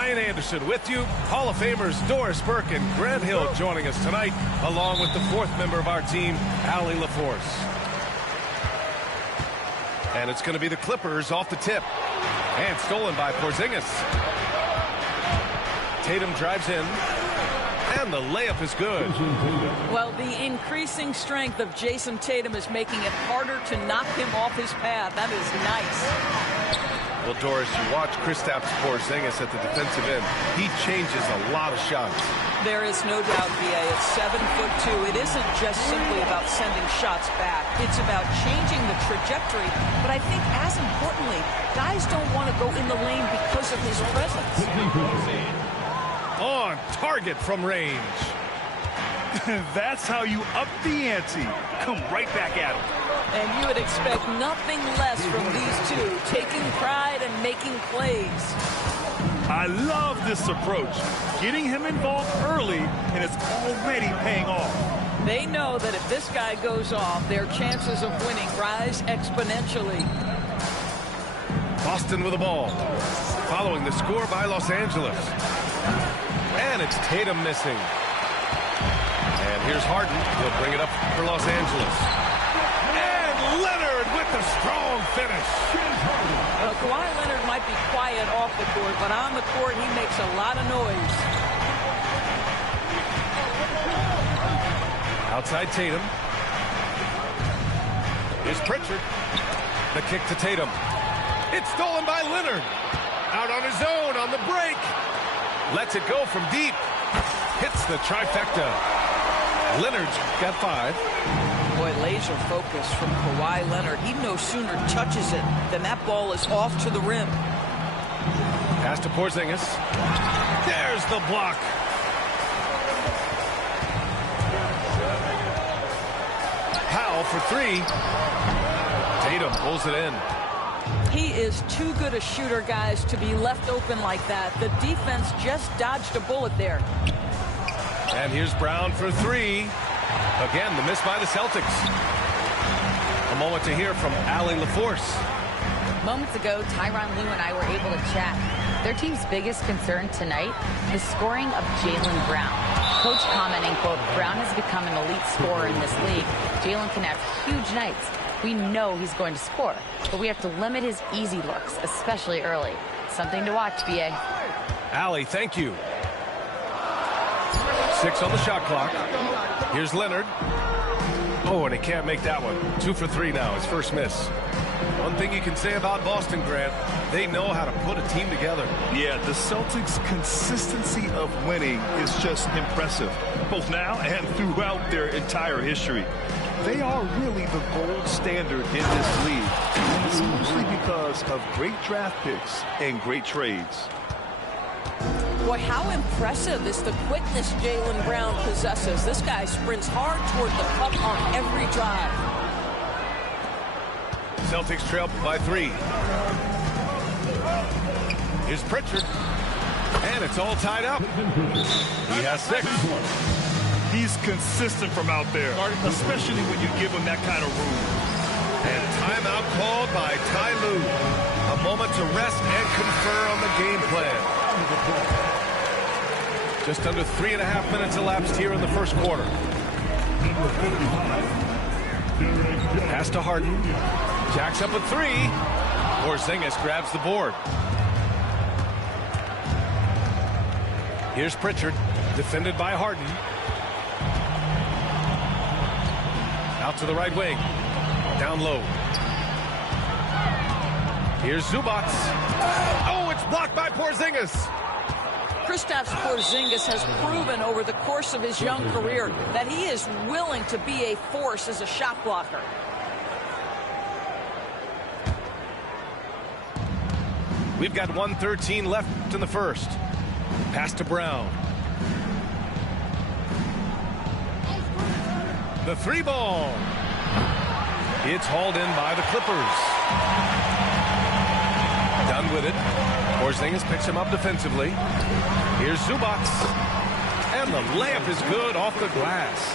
Ryan Anderson with you. Hall of Famers Doris Burke and Grant Hill joining us tonight, along with the fourth member of our team, Allie LaForce. And it's going to be the Clippers off the tip. And stolen by Porzingis. Tatum drives in. And the layup is good. Well, the increasing strength of Jason Tatum is making it harder to knock him off his path. That is nice. Well, Doris, you watch Kristaps Porzingis at the defensive end. He changes a lot of shots. There is no doubt, B.A. At 7'2", it isn't just simply about sending shots back. It's about changing the trajectory. But I think, as importantly, guys don't want to go in the lane because of his presence. On target from range. That's how you up the ante. Come right back at him. And you would expect nothing less from these two, taking pride and making plays. I love this approach. Getting him involved early, and it's already paying off. They know that if this guy goes off, their chances of winning rise exponentially. Boston with the ball. Following the score by Los Angeles. And it's Tatum missing. And here's Harden. He'll bring it up for Los Angeles. And Leonard with the strong finish. Well, Kawhi Leonard might be quiet off the court, but on the court he makes a lot of noise. Outside Tatum. Here's Pritchard. The kick to Tatum. It's stolen by Leonard. Out on his own on the break. Lets it go from deep. Hits the trifecta. Leonard's got 5. Boy, laser focus from Kawhi Leonard. He no sooner touches it than that ball is off to the rim. Pass to Porzingis. There's the block. Powell for 3. Tatum pulls it in. He is too good a shooter, guys, to be left open like that. The defense just dodged a bullet there. And here's Brown for 3. Again, the miss by the Celtics. A moment to hear from Allie LaForce. Moments ago, Tyronn Lue and I were able to chat. Their team's biggest concern tonight, the scoring of Jaylen Brown. Coach commenting, quote, Brown has become an elite scorer in this league. Jaylen can have huge nights. We know he's going to score, but we have to limit his easy looks, especially early. Something to watch, B.A. Allie, thank you. 6 on the shot clock. Here's Leonard. Oh, and he can't make that one. 2 for 3 now, his first miss. One thing you can say about Boston, Grant, they know how to put a team together. Yeah, the Celtics' consistency of winning is just impressive, both now and throughout their entire history. They are really the gold standard in this league. It's mostly because of great draft picks and great trades. Boy, how impressive is the quickness Jaylen Brown possesses. This guy sprints hard toward the puck on every drive. Celtics trail by 3. Here's Pritchard. And it's all tied up. He has 6. He's consistent from out there, especially when you give him that kind of room. And timeout called by Ty Lue. A moment to rest and confer on the game plan. Just under 3.5 minutes elapsed here in the first quarter. Pass to Harden. Jacks up a 3. Porzingis grabs the board. Here's Pritchard, defended by Harden. Out to the right wing. Down low. Here's Zubac. Oh, it's blocked by Porzingis. Kristaps Porzingis has proven over the course of his young career that he is willing to be a force as a shot blocker. We've got 1:13 left in the first. Pass to Brown. The 3 ball. It's hauled in by the Clippers. Done with it. Porzingis picks him up defensively. Here's Zubac. And the layup is good off the glass.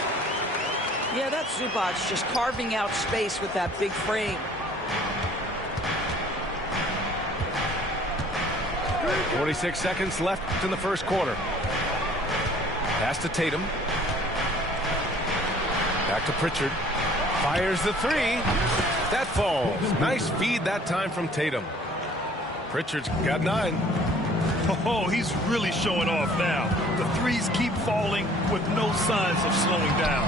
Yeah, that's Zubac just carving out space with that big frame. 46 seconds left in the first quarter. Pass to Tatum. Back to Pritchard. Fires the three. That falls. Nice feed that time from Tatum. Pritchard's got 9. Oh, he's really showing off now. The threes keep falling with no signs of slowing down.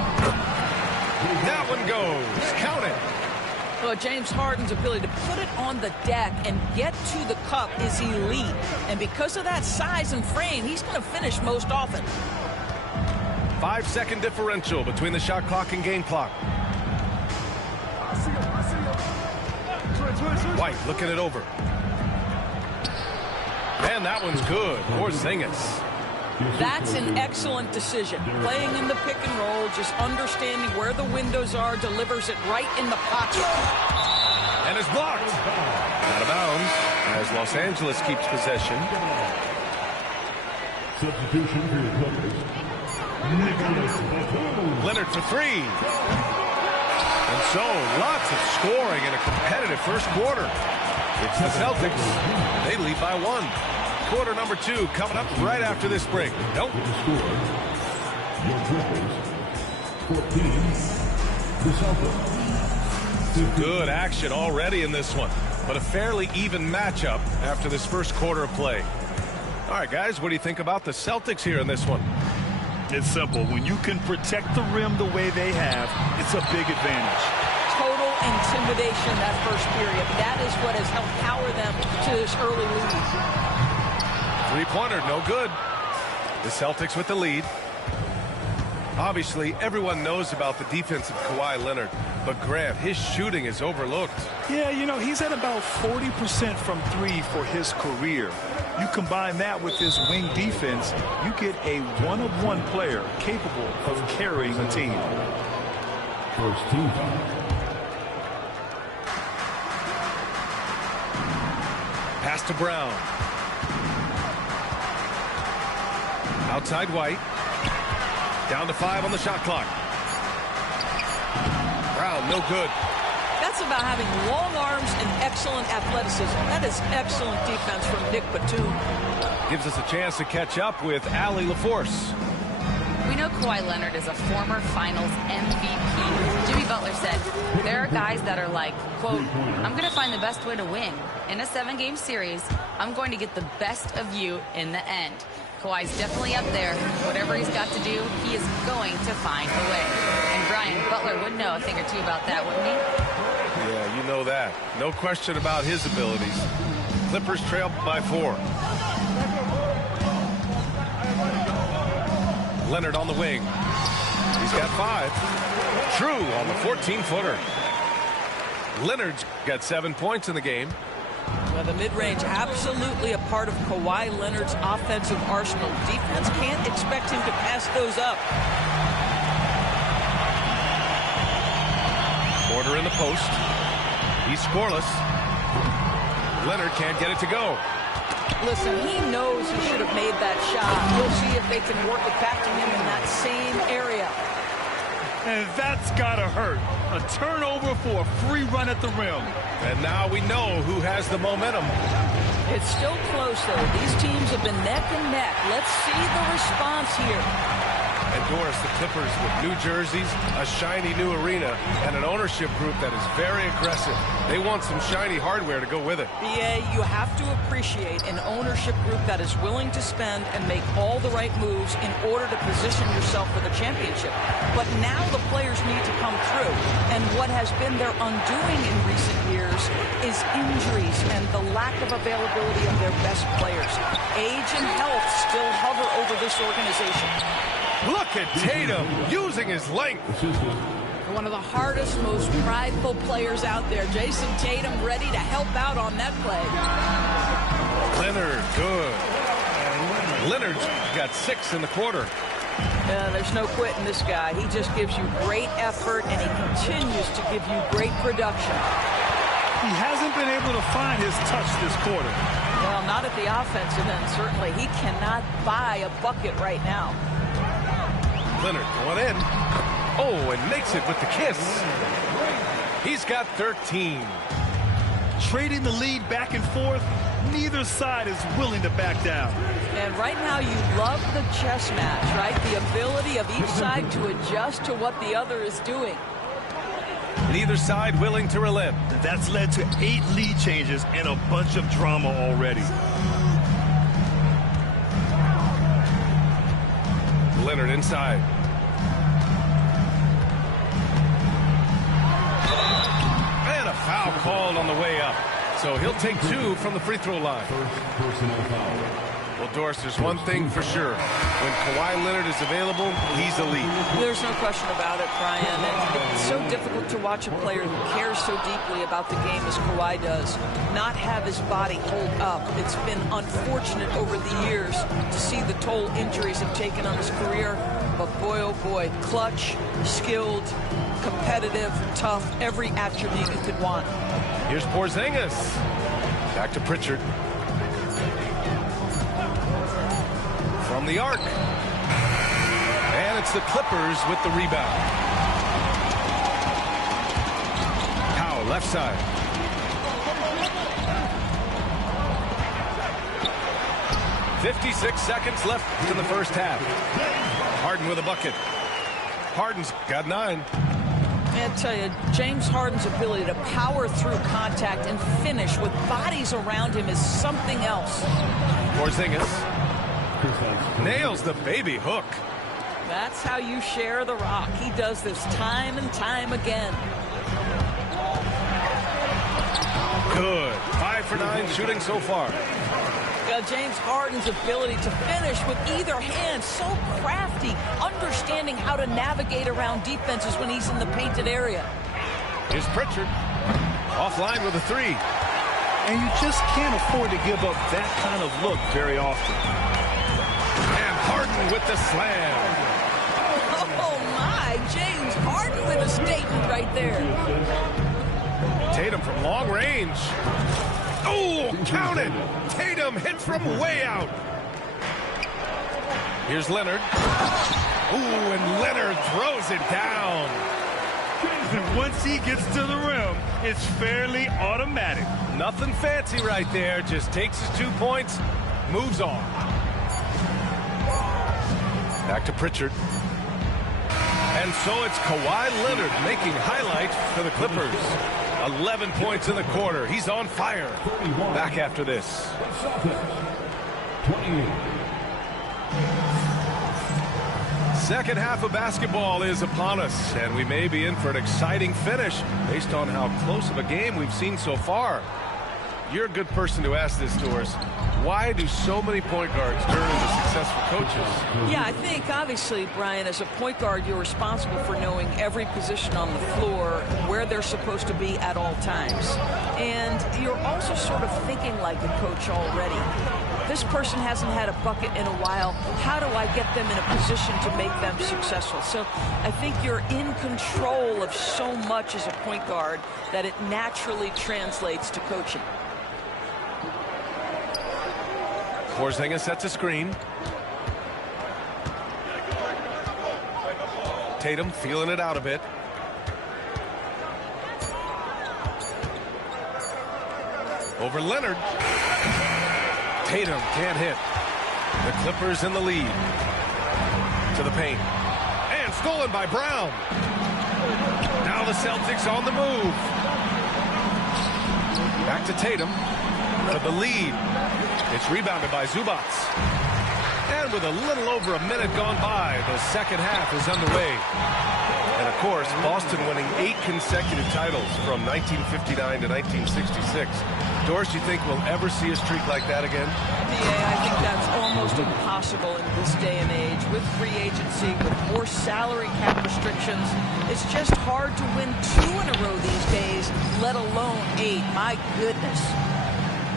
That one goes. Count it. Well, James Harden's ability to put it on the deck and get to the cup is elite. And because of that size and frame, he's going to finish most often. 5-second differential between the shot clock and game clock. White looking it over. Man, that one's good. Porzingis. That's an excellent decision. Playing in the pick and roll, just understanding where the windows are, delivers it right in the pocket. And it's blocked. Out of bounds as Los Angeles keeps possession. Substitution for your players. Leonard for 3. And so, lots of scoring in a competitive first quarter. It's the Celtics. They lead by 1. Quarter number 2 coming up right after this break. Nope. Your players. 14. The Celtics. Good action already in this one, but a fairly even matchup after this first quarter of play. All right, guys, what do you think about the Celtics here in this one? It's simple. When you can protect the rim the way they have, it's a big advantage. Total intimidation that first period. That is what has helped power them to this early lead. Three-pointer, no good. The Celtics with the lead. Obviously, everyone knows about the defense of Kawhi Leonard, but Grant, his shooting is overlooked. Yeah, you know, he's at about 40% from 3 for his career. You combine that with his wing defense, you get a one-of-one player capable of carrying a team. First team foul. Pass to Brown. Outside White. Down to 5 on the shot clock. Brown, no good. That's about having long arms and excellent athleticism. That is excellent defense from Nick Batum. Gives us a chance to catch up with Allie LaForce. We know Kawhi Leonard is a former Finals MVP. Jimmy Butler said, there are guys that are like, quote, I'm going to find the best way to win. In a 7-game series, I'm going to get the best of you in the end. Kawhi's definitely up there. Whatever he's got to do, he is going to find a way. And Brian, Butler would know a thing or two about that, wouldn't he? Yeah, you know that. No question about his abilities. Clippers trail by 4. Leonard on the wing. He's got 5. True on the 14-footer. Leonard's got 7 points in the game. Well, the mid-range absolutely a part of Kawhi Leonard's offensive arsenal. Defense can't expect him to pass those up. Porter in the post. He's scoreless. Leonard can't get it to go. Listen, he knows he should have made that shot. We'll see if they can work it back to him in that same area. And that's gotta hurt. A turnover for a free run at the rim. And now we know who has the momentum. It's still close, though. These teams have been neck and neck. Let's see the response here. And Doris, the Clippers with new jerseys, a shiny new arena, and an ownership group that is very aggressive. They want some shiny hardware to go with it. BA, you have to appreciate an ownership group that is willing to spend and make all the right moves in order to position yourself for the championship. But now the players need to come through. And what has been their undoing in recent years is injuries and the lack of availability of their best players. Age and health still hover over this organization. Look at Tatum using his length. One of the hardest, most prideful players out there. Jason Tatum ready to help out on that play. Leonard, good. Leonard's got 6 in the quarter. There's no quitting this guy. He just gives you great effort, and he continues to give you great production. He hasn't been able to find his touch this quarter. Well, not at the offensive end, certainly. He cannot buy a bucket right now. Leonard going in. Oh, and makes it with the kiss. He's got 13. Trading the lead back and forth, Neither side is willing to back down. And right now you love the chess match, right? The ability of each side to adjust to what the other is doing. Neither side willing to relent. That's led to 8 lead changes and a bunch of drama already. Leonard inside. And a foul called on the way up. So he'll take 2 from the free throw line. First personal foul. Well, Doris, there's one thing for sure. When Kawhi Leonard is available, he's elite. There's no question about it, Brian. And it's so difficult to watch a player who cares so deeply about the game as Kawhi does not have his body hold up. It's been unfortunate over the years to see the toll injuries have taken on his career. But boy, oh boy, clutch, skilled, competitive, tough, every attribute you could want. Here's Porzingis. Back to Pritchard. From the arc. And it's the Clippers with the rebound. Powell, left side. "56 seconds left in the first half. Harden with a bucket. Harden's got 9. I tell you, James Harden's ability to power through contact and finish with bodies around him is something else. Porzingis nails the baby hook. That's how you share the rock. He does this time and time again. Good. 5 for 9 shooting so far. James Harden's ability to finish with either hand, so crafty, understanding how to navigate around defenses when he's in the painted area. Here's Pritchard. Offline with a 3. And you just can't afford to give up that kind of look very often. And Harden with the slam. Oh my, James Harden with a statement right there. Tatum from long range. Oh, counted. Tatum hits from way out. Here's Leonard. Ooh, and Leonard throws it down. And once he gets to the rim, it's fairly automatic. Nothing fancy right there. Just takes his 2 points, moves on. Back to Pritchard. And so it's Kawhi Leonard making highlights for the Clippers. 11 points in the quarter. He's on fire. Back after this. 28. Second half of basketball is upon us, and we may be in for an exciting finish based on how close of a game we've seen so far. You're a good person to ask this to us. Why do so many point guards turn into successful coaches? Yeah, I think obviously, Brian, as a point guard, you're responsible for knowing every position on the floor, where they're supposed to be at all times. And you're also sort of thinking like a coach already. This person hasn't had a bucket in a while. How do I get them in a position to make them successful? So I think you're in control of so much as a point guard that it naturally translates to coaching. Porzingis sets a screen. Tatum feeling it out a bit. Over Leonard. Tatum can't hit. The Clippers in the lead. To the paint. And stolen by Brown. Now the Celtics on the move. Back to Tatum for the lead. It's rebounded by Zubac. And with a little over a minute gone by, the second half is underway. And of course, Boston winning 8 consecutive titles from 1959 to 1966. Doris, you think we'll ever see a streak like that again? Yeah, I think that's almost impossible in this day and age. With free agency, with more salary cap restrictions, it's just hard to win 2 in a row these days, let alone 8. My goodness.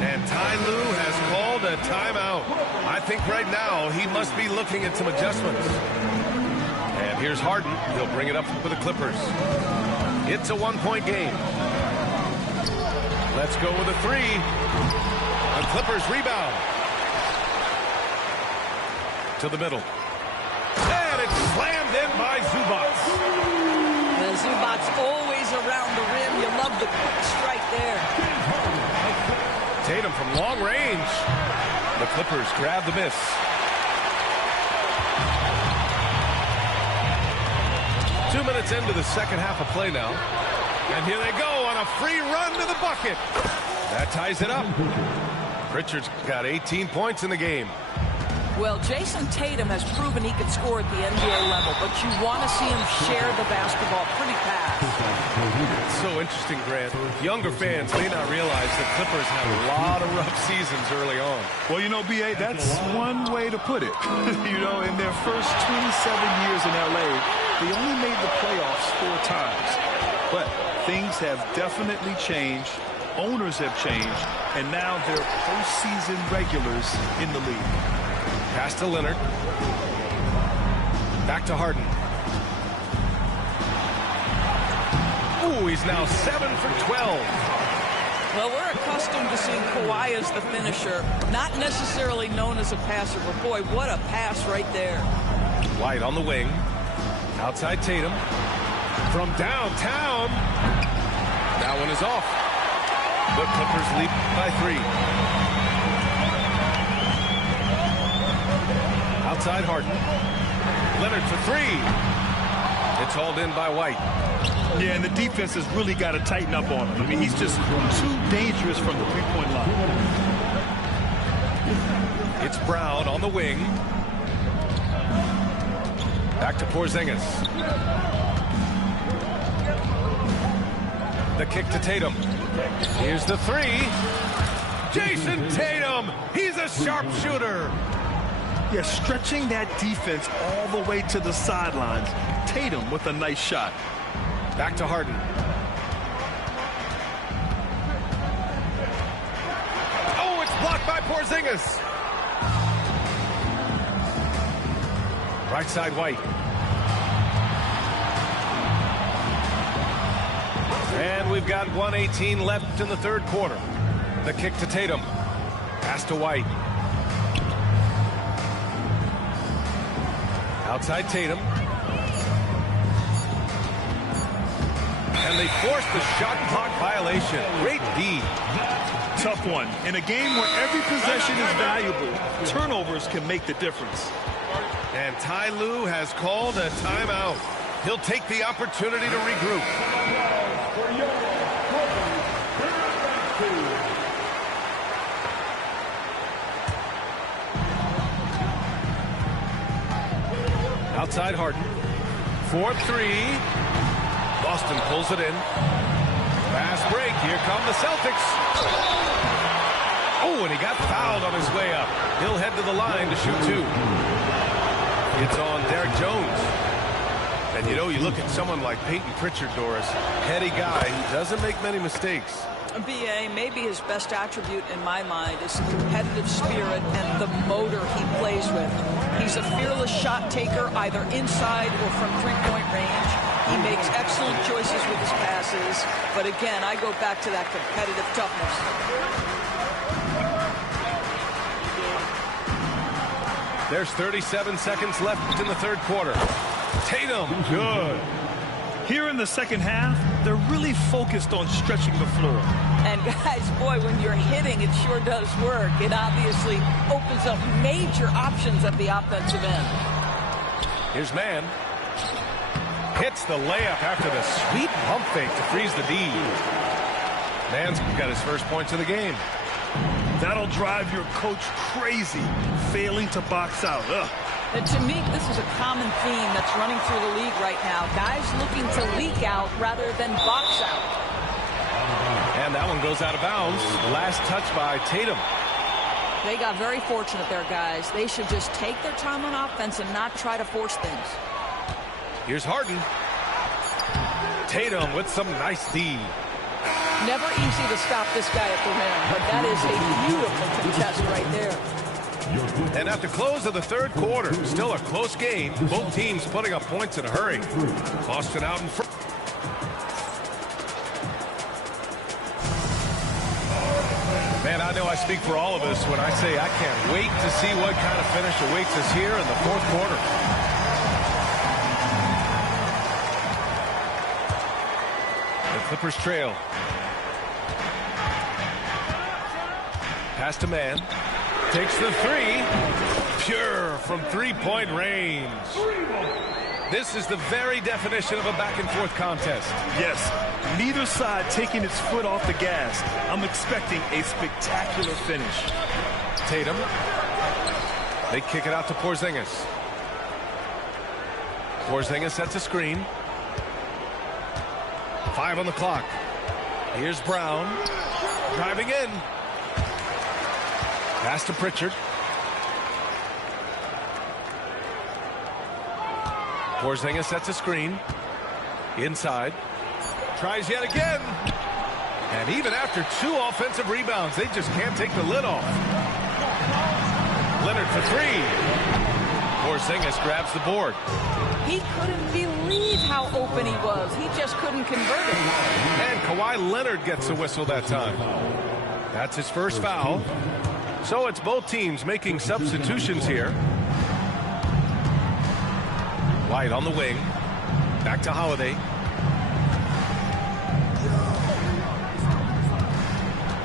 And Ty Lue has called a timeout. I think right now he must be looking at some adjustments. And here's Harden. He'll bring it up for the Clippers. It's a 1-point game. Let's go with a 3. The Clippers rebound. To the middle. And it's slammed in by Zubac. The Zubac's always around the rim. You love the quick strike there. Tatum from long range. The Clippers grab the miss. Two minutes into the second half of play now. And here they go on a free run to the bucket. That ties it up. Pritchard's got 18 points in the game. Well, Jason Tatum has proven he can score at the NBA level, but you want to see him share the basketball pretty fast. It's so interesting, Grant. Younger fans may not realize the Clippers had a lot of rough seasons early on. Well, you know, B.A., that's one way to put it. You know, in their first 27 years in L.A., they only made the playoffs 4 times. But things have definitely changed. Owners have changed. And now they're postseason regulars in the league. Pass to Leonard. Back to Harden. Ooh, he's now 7 for 12. Well, we're accustomed to seeing Kawhi as the finisher, not necessarily known as a passer, but boy, what a pass right there. White on the wing. Outside Tatum. From downtown. That one is off. The Clippers lead by 3. Outside Harden. Leonard for 3. It's hauled in by White. Yeah, and the defense has really got to tighten up on him. I mean, he's just too dangerous from the three-point line. It's Brown on the wing. Back to Porzingis. The kick to Tatum. Here's the 3. Jason Tatum! He's a sharpshooter! Yeah, stretching that defense all the way to the sidelines. Tatum with a nice shot. Back to Harden. Oh, it's blocked by Porzingis. Right side White. And we've got 1:18 left in the third quarter. The kick to Tatum. Pass to White. Outside Tatum. And they forced the shot clock violation. Great D. Tough one. In a game where every possession is valuable, turnovers can make the difference. And Ty Lue has called a timeout. He'll take the opportunity to regroup. Outside Harden. 4-3. Boston pulls it in. Fast break. Here come the Celtics. Oh, and he got fouled on his way up. He'll head to the line to shoot 2. It's on Derek Jones. And, you know, you look at someone like Peyton Pritchard, Doris, heady guy, he doesn't make many mistakes. B.A., maybe his best attribute in my mind is the competitive spirit and the motor he plays with. He's a fearless shot taker, either inside or from three-point range. He makes excellent choices with his passes. But again, I go back to that competitive toughness. There's 37 seconds left in the third quarter. Tatum, good. Here in the second half, they're really focused on stretching the floor. And guys, boy, when you're hitting, it sure does work. It obviously opens up major options at the offensive end. Here's Mann. Hits the layup after the sweet pump fake to freeze the D. Mann's got his first points of the game. That'll drive your coach crazy, failing to box out. Ugh. And to me, this is a common theme that's running through the league right now. Guys looking to leak out rather than box out. And that one goes out of bounds. Last touch by Tatum. They got very fortunate there, guys. They should just take their time on offense and not try to force things. Here's Harden. Tatum with some nice D. Never easy to stop this guy at the rim, but that is a beautiful contest right there. And at the close of the third quarter, still a close game. Both teams putting up points in a hurry. Boston out in front. Man, I know I speak for all of us when I say I can't wait to see what kind of finish awaits us here in the fourth quarter. The Clippers trail. Pass to man. Takes the three. Pure from three-point range. This is the very definition of a back-and-forth contest. Yes, neither side taking its foot off the gas. I'm expecting a spectacular finish. Tatum. They kick it out to Porzingis. Porzingis sets a screen. 5 on the clock. Here's Brown. Driving in. Pass to Pritchard. Porzingis sets a screen. Inside. Tries yet again. And even after 2 offensive rebounds, they just can't take the lid off. Leonard for 3. Porzingis grabs the board. He couldn't believe how open he was. He just couldn't convert it. And Kawhi Leonard gets a whistle that time. That's his first foul. So it's both teams making substitutions here. White on the wing. Back to Holiday.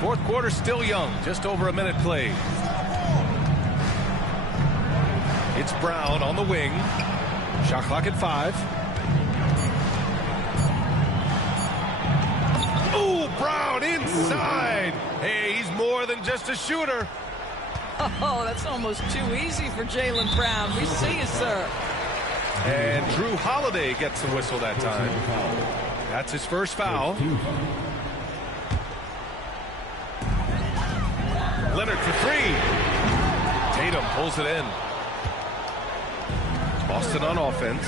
Fourth quarter still young. Just over a minute played. It's Brown on the wing. Shot clock at 5. Ooh, Brown inside. Hey, he's more than just a shooter. Oh, that's almost too easy for Jaylen Brown. We see you, sir. And Drew Holiday gets the whistle that time. That's his first foul. Leonard for 3. Tatum pulls it in. Boston on offense.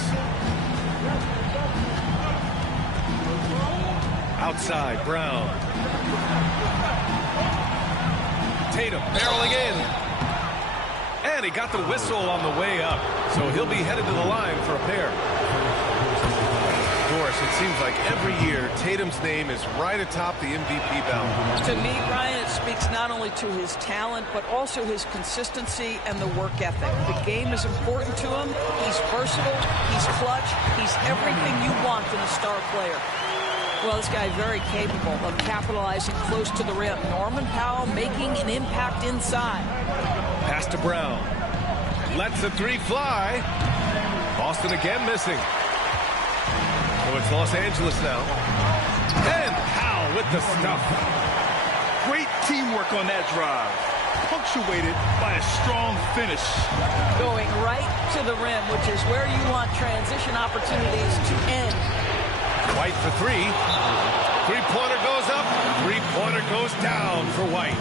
Outside, Brown. Tatum barreling in. And he got the whistle on the way up. So he'll be headed to the line for a pair. Of course, it seems like every year Tatum's name is right atop the MVP ballot. To me, Ryan, it speaks not only to his talent, but also his consistency and the work ethic. The game is important to him. He's versatile. He's clutch. He's everything you want in a star player. Well, this guy very capable of capitalizing close to the rim. Norman Powell making an impact inside. Pass to Brown. Lets the 3 fly. Boston again missing. So it's Los Angeles now. And Powell with the stuff. Great teamwork on that drive. Punctuated by a strong finish. Going right to the rim, which is where you want transition opportunities to end. White for 3. Three-pointer goes up. Three-pointer goes down for White.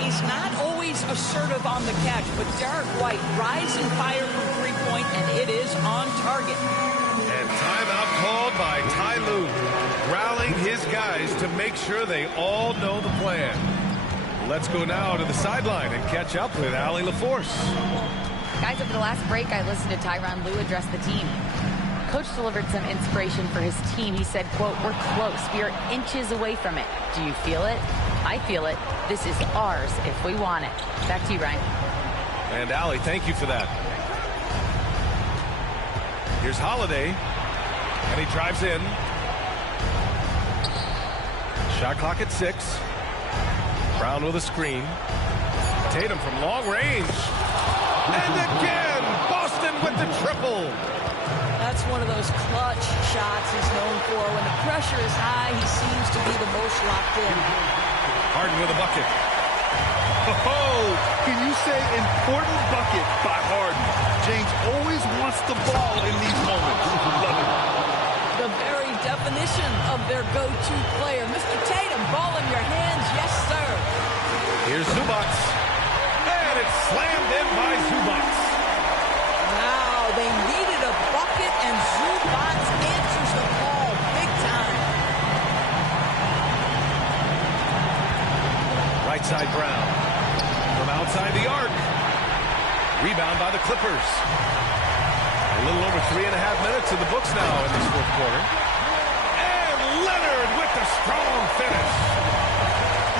He's not always assertive on the catch, but Derek White rising fire from three-point, and it is on target. And timeout called by Ty Lue, rallying his guys to make sure they all know the plan. Let's go now to the sideline and catch up with Allie LaForce. Guys, over the last break, I listened to Tyronn Lue address the team. Coach delivered some inspiration for his team. He said, quote, "We're close. We are inches away from it. Do you feel it? I feel it. This is ours if we want it." Back to you, Ryan. And Allie, thank you for that. Here's Holiday. And he drives in. Shot clock at 6. Brown with a screen. Tatum from long range. And again, Boston with the triple. That's one of those clutch shots he's known for. When the pressure is high, he seems to be the most locked in. Harden with a bucket. Oh, can you say important bucket by Harden? James always wants the ball in these moments. Love it. The very definition of their go-to player. Mr. Tatum, ball in your hands. Yes, sir. Here's Zubac. And it's slammed in by Zubac. Wow, they needed a bucket, and Zubac answers the call big time. Right side Brown. From outside the arc. Rebound by the Clippers. A little over 3.5 minutes in the books now in this fourth quarter. And Leonard with the strong finish.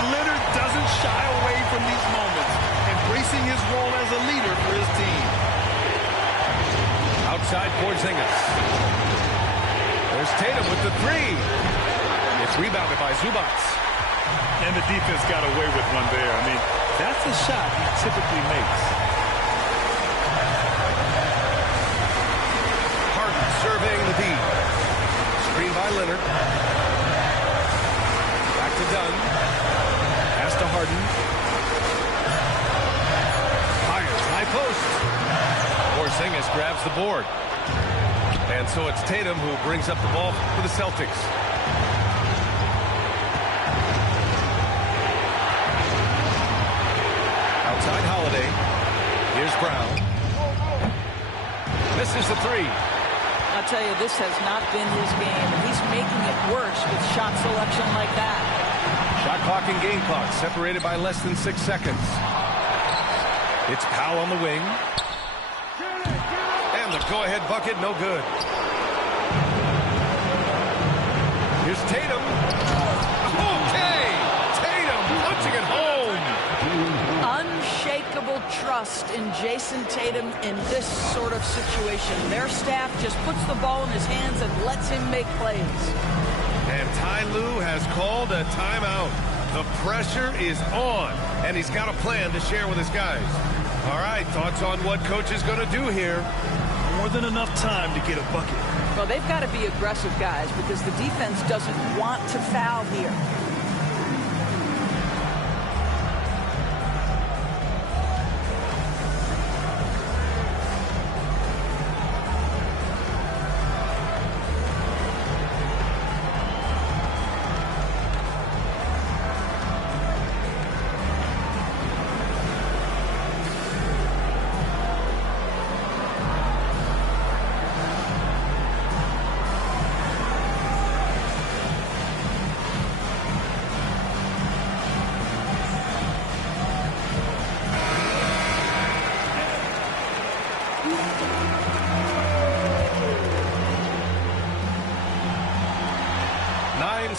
Leonard doesn't shy away from these moments, embracing his role as a leader for his team. Outside Porzingis. There's Tatum with the 3. It's rebounded by Zubac. And the defense got away with one there. I mean, That's a shot he typically makes. Harden surveying the D. Screen by Leonard. Back to Dunn. Pass to Harden. Fires high post. Porzingis grabs the board. And so it's Tatum who brings up the ball for the Celtics. Outside Holiday. Here's Brown. Misses the three. I'll tell you, this has not been his game. He's making it worse with shot selection like that. Shot clock and game clock separated by less than 6 seconds. It's Powell on the wing. And the go-ahead bucket, no good. Here's Tatum. Okay! Tatum punching it home. Unshakable trust in Jason Tatum in this sort of situation. Their staff just puts the ball in his hands and lets him make plays. And Ty Lue has called a timeout. The pressure is on, and he's got a plan to share with his guys. All right, thoughts on what coach is going to do here? More than enough time to get a bucket. Well, they've got to be aggressive, guys, because the defense doesn't want to foul here.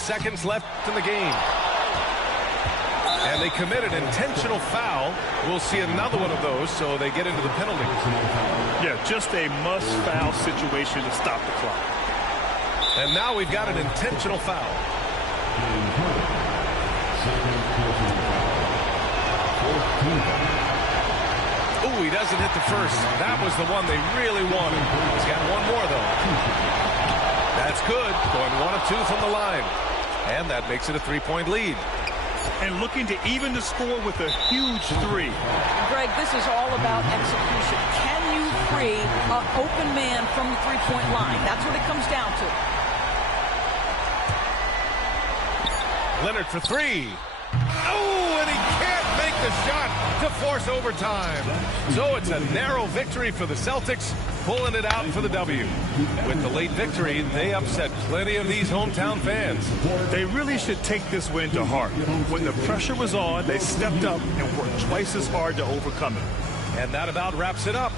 Seconds left in the game. And they commit an intentional foul. We'll see another one of those, so they get into the penalty. Yeah, just a must-foul situation to stop the clock. And now we've got an intentional foul. Ooh, he doesn't hit the first. That was the one they really wanted. He's got one more, though. That's good. Going 1 of 2 from the line. And that makes it a 3-point lead. And looking to even the score with a huge three. Greg, this is all about execution. Can you free an open man from the three-point line? That's what it comes down to. Leonard for three. Oh, and he can't make the shot to force overtime. So it's a narrow victory for the Celtics, pulling it out for the W. With the late victory, they upset plenty of these hometown fans. They really should take this win to heart. When the pressure was on, they stepped up and worked twice as hard to overcome it. And that about wraps it up.